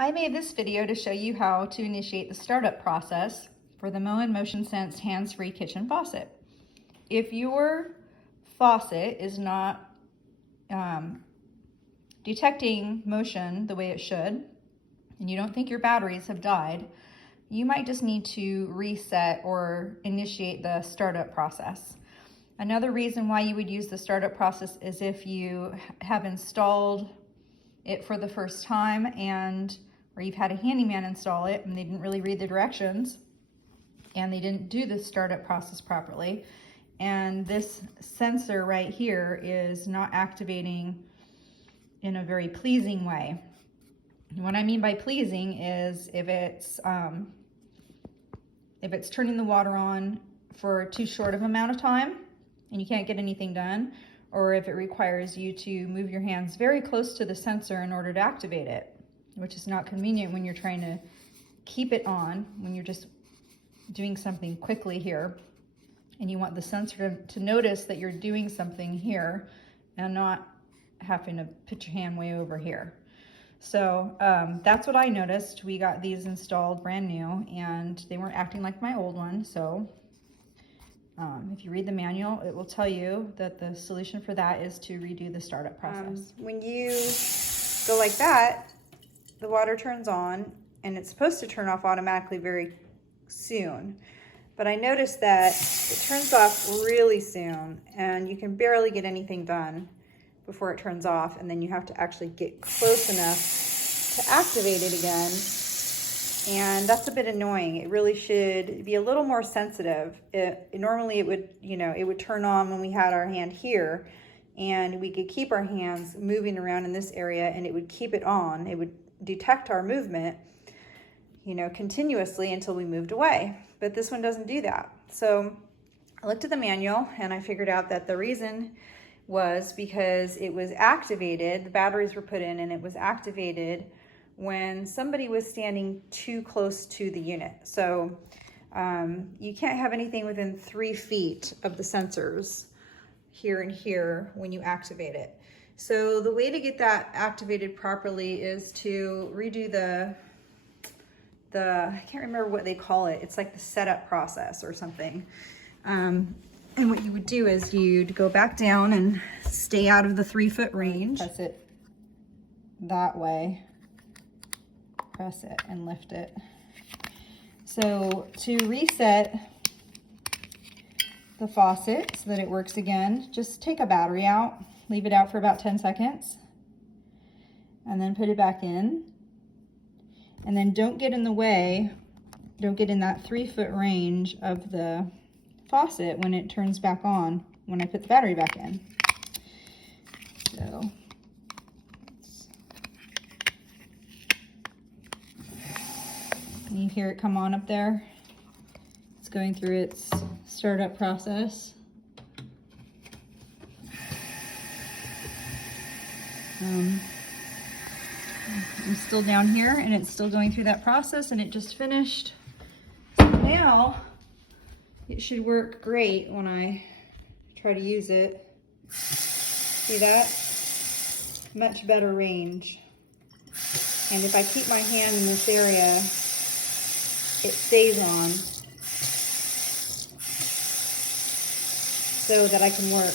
I made this video to show you how to initiate the startup process for the Moen Motion Sense hands-free kitchen faucet. If your faucet is not detecting motion the way it should, and you don't think your batteries have died, you might just need to reset or initiate the startup process. Another reason why you would use the startup process is if you have installed it for the first time or you've had a handyman install it and they didn't really read the directions and they didn't do the startup process properly. And this sensor right here is not activating in a very pleasing way. And what I mean by pleasing is if it's turning the water on for too short of amount of time and you can't get anything done, or if it requires you to move your hands very close to the sensor in order to activate it, which is not convenient when you're trying to keep it on, when you're just doing something quickly here, and you want the sensor to notice that you're doing something here and not having to put your hand way over here. So that's what I noticed. We got these installed brand new and they weren't acting like my old one. So if you read the manual, it will tell you that the solution for that is to redo the startup process. When you go like that, the water turns on and it's supposed to turn off automatically very soon. But I noticed that it turns off really soon and you can barely get anything done before it turns off, and then you have to actually get close enough to activate it again. And that's a bit annoying. It really should be a little more sensitive. Normally it would turn on when we had our hand here and we could keep our hands moving around in this area and it would keep it on. It would detect our movement, continuously until we moved away. But this one doesn't do that. So I looked at the manual and I figured out that the reason was because it was activated, the batteries were put in and it was activated when somebody was standing too close to the unit. So you can't have anything within 3 feet of the sensors here and here when you activate it. So the way to get that activated properly is to redo the I can't remember what they call it. It's like the setup process or something. And what you would do is you'd go back down and stay out of the 3-foot range. Press it that way. Press it and lift it. So to reset the faucet so that it works again, just take a battery out, leave it out for about 10 seconds, and then put it back in. And then don't get in the way, don't get in that 3-foot range of the faucet when it turns back on, when I put the battery back in. So you hear it come on up there. It's going through its startup process. I'm still down here and it's still going through that process, and it just finished. So now it should work great when I try to use it. See that? Much better range. And if I keep my hand in this area, it stays on so that I can work.